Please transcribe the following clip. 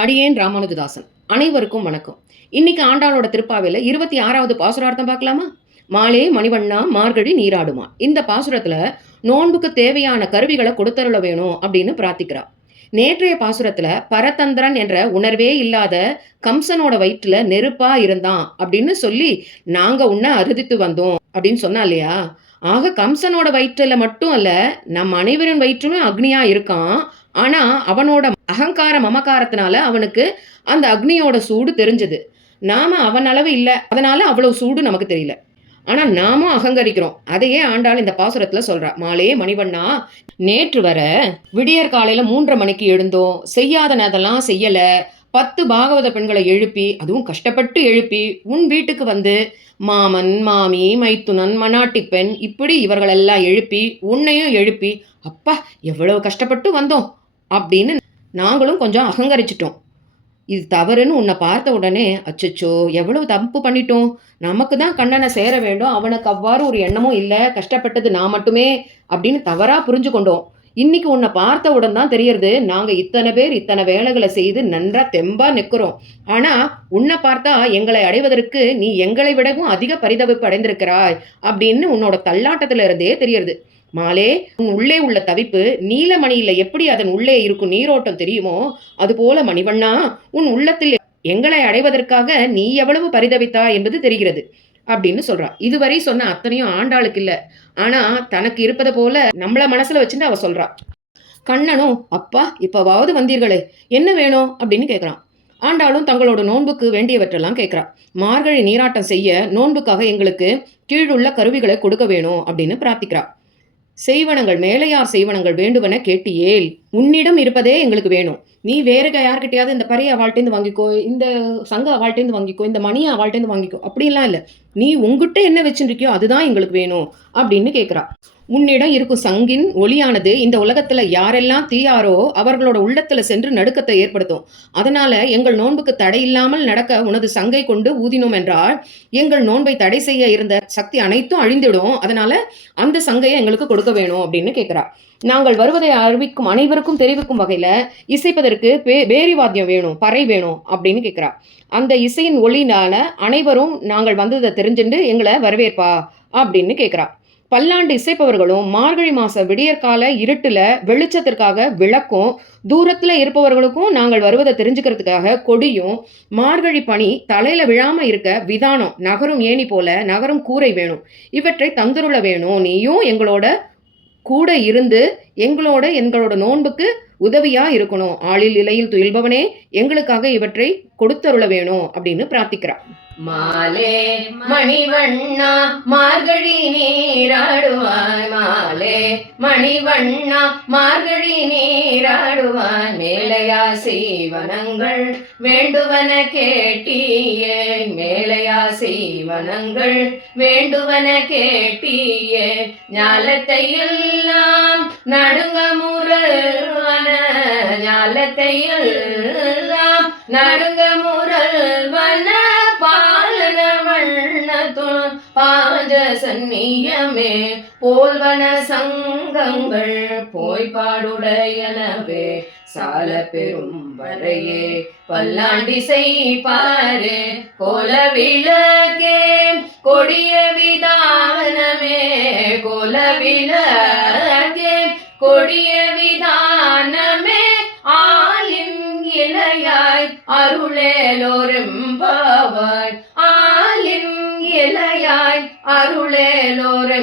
அடியேன் ராமானுஜதாசன். அனைவருக்கும் வணக்கம். இன்னைக்கு ஆண்டாளோட திருப்பாவையில 26வது பாசுரார்த்தம் பார்க்கலாமா? மாலே மணிவண்ணா மார்கழி நீராடுமா. இந்த பாசுரத்துல நோன்புக்கு தேவையான கருவிகளை கொடுத்தருள வேணும் அப்படின்னு பிரார்த்திக்கிறா. நேற்றைய பாசுரத்துல பரதந்திரன் என்ற உணர்வே இல்லாத கம்சனோட வயிற்றுல நெருப்பா இருந்தான் அப்படின்னு சொல்லி நாங்க உன்னை அறுதித்து வந்தோம் அப்படின்னு சொன்னா இல்லையா? ஆக கம்சனோட வயிற்றுல மட்டும் அல்ல, நம் அனைவரின் வயிற்றுமே அக்னியா இருக்கான். ஆனா அவனோட அகங்கார மமகாரத்தினால அவனுக்கு அந்த அக்னியோட சூடு தெரிஞ்சது. நாம அவன் அளவு இல்லை, அதனால அவ்வளவு சூடு நமக்கு தெரியல. ஆனா நாமும் அகங்கரிக்கிறோம். அதையே ஆண்டாள் இந்த பாசுரத்துல சொல்றா. மாலே மணிவண்ணா, நேற்று வர விடியற் காலையில 3:30 மணிக்கு எழுந்தோம், செய்யாதனதெல்லாம் செய்யல, 10 பாகவத பெண்களை எழுப்பி, அதுவும் கஷ்டப்பட்டு எழுப்பி உன் வீட்டுக்கு வந்து மாமன் மாமி மைத்துனன் மனாட்டி பெண் இப்படி இவர்களெல்லாம் எழுப்பி உன்னையும் எழுப்பி, அப்பா எவ்வளவு கஷ்டப்பட்டு வந்தோம் அப்படின்னு நாங்களும் கொஞ்சம் அகங்கரிச்சிட்டோம். இது தவறுன்னு உன்னை பார்த்த உடனே அச்சச்சோ எவ்வளவு தப்பு பண்ணிட்டோம், நமக்கு தான் கண்ணனை சேர வேண்டும், அவனுக்கு அவ்வாறு ஒரு எண்ணமும் இல்லை, கஷ்டப்பட்டது நான் மட்டுமே அப்படின்னு தவறா புரிஞ்சு கொண்டோம். இன்னைக்கு உன்னை பார்த்த உடன் தான் தெரியறது, நாங்க இத்தனை பேர் இத்தனை வேலைகளை செய்து நன்றா தெம்பா நிற்கிறோம். ஆனா உன்னை பார்த்தா எங்களை அடைவதற்கு நீ எங்களை விடவும் அதிக பரிதவிப்பு அடைந்திருக்கிறாய் அப்படின்னு உன்னோட தள்ளாட்டத்துல இருந்தே தெரியறது. மாலே, உன் உள்ளே உள்ள தவிப்பு நீலமணியில எப்படி அதன் உள்ளே இருக்கும் நீரோட்டம் தெரியுமோ அதுபோல மணிவண்ணா, உன் உள்ளத்தில் எங்களை அடைவதற்காக நீ எவ்வளவு பரிதவித்தா என்பது தெரிகிறது அப்படின்னு சொல்றா. இதுவரை சொன்ன அத்தனையும் ஆண்டாளுக்கு இல்ல, ஆனா தனக்கு இருப்பது போல நம்மள மனசுல வச்சுட்டு அவ சொல்றா. கண்ணனும் அப்பா இப்பவாவது வந்தீர்களே, என்ன வேணும் அப்படின்னு கேட்கிறான். ஆண்டாளும் தங்களோட நோன்புக்கு வேண்டியவற்றெல்லாம் கேட்கிறா. மார்கழி நீராட்டம் செய்ய நோன்புக்காக எங்களுக்கு கீழுள்ள கருவிகளை கொடுக்க வேணும் அப்படின்னு பிரார்த்திக்கிறா. செய்வனங்கள் மேலையார் செய்வனங்கள் வேண்டுவன கேட்டியேல், உன்னிடம் இருப்பதே எங்களுக்கு வேணும், நீ வேற யார்கிட்டயாவது இந்த பறைய அவாழ்ட்டேந்து வாங்கிக்கோ, இந்த சங்க அவாழ்ட்டேந்து வாங்கிக்கோ, இந்த மணியை அவாழ்ட்டேந்து வாங்கிக்கோ அப்படின்லாம் இல்லை, நீ உங்ககிட்ட என்ன வச்சுருக்கியோ அதுதான் எங்களுக்கு வேணும் அப்படின்னு கேட்குறா. உன்னிடம் இருக்கும் சங்கின் ஒளியானது இந்த உலகத்துல யாரெல்லாம் தீயாரோ அவர்களோட உள்ளத்துல சென்று நடுக்கத்தை ஏற்படுத்தும். அதனால எங்கள் நோன்புக்கு தடை இல்லாமல் நடக்க உனது சங்கை கொண்டு ஊதினோம் என்றால் எங்கள் நோன்பை தடை செய்ய இருந்த சக்தி அனைத்தும் அழிந்துடும். அதனால அந்த சங்கையை எங்களுக்கு கொடுக்க வேணும் அப்படின்னு கேட்கிறா. நாங்கள் வருவதை அறிவிக்கும் அனைவருக்கும் தெரிவிக்கும் வகையில இசைப்பதற்கு பேரி வாத்தியம் வேணும், பறை வேணும் அப்படின்னு கேட்கிறா. அந்த இசையின் ஒளினால அனைவரும் நாங்கள் வந்ததை தெரிஞ்சுட்டு எங்களை வரவேற்பா அப்படின்னு கேட்கிறா. பல்லாண்டு இசைப்பவர்களும் மார்கழி மாச விடியற்கால இருட்டுல வெளிச்சத்திற்காக விளக்கும், தூரத்துல இருப்பவர்களுக்கும் நாங்கள் வருவதை தெரிஞ்சுக்கிறதுக்காக கொடியும், மார்கழி பனி தலையில விழாம இருக்க விதானம், நகரும் ஏணி போல நகரும் கூரை வேணும். இவற்றை தந்துருள வேணும். நீயும் எங்களோட கூட இருந்து எங்களோட நோன்புக்கு உதவியா இருக்கணும். ஆளில் இலையில் துயில்பவனே, எங்களுக்காக இவற்றை கொடுத்தருள வேணும் அப்படின்னு பிரார்த்திக்கிறார். மாலே மணிவண்ணா மார்கழி நீராடுவாய், மாலே மணிவண்ணா மார்கழி நீராடுவாய், மேலையா செய்வனங்கள் வேண்டுவன கேட்டியே, மேலையா செய்வனங்கள் வேண்டுவன கேட்டியே, ஞாலத்தை எல்லாம் நடுங்க முரல்வன, ஞாலத்தை எல்லாம் நடுங்க முரல்வன, பாலன வண்ணத்துள் பாஜசன்னியமே போல்வன சங்கங்கள் போய்பாடுடையனவே, சால பெரும் வரையே பல்லாண்டிசை பாரு, கோல விளக்கே கொடிய விதானமே, கோல விளக்கே கொடிய விதானமே, ஆலின் இலையாய் அருளேலோரெம்பாவாய், ஆலின் இலையாய் அருளேலோரெம்பாவாய்.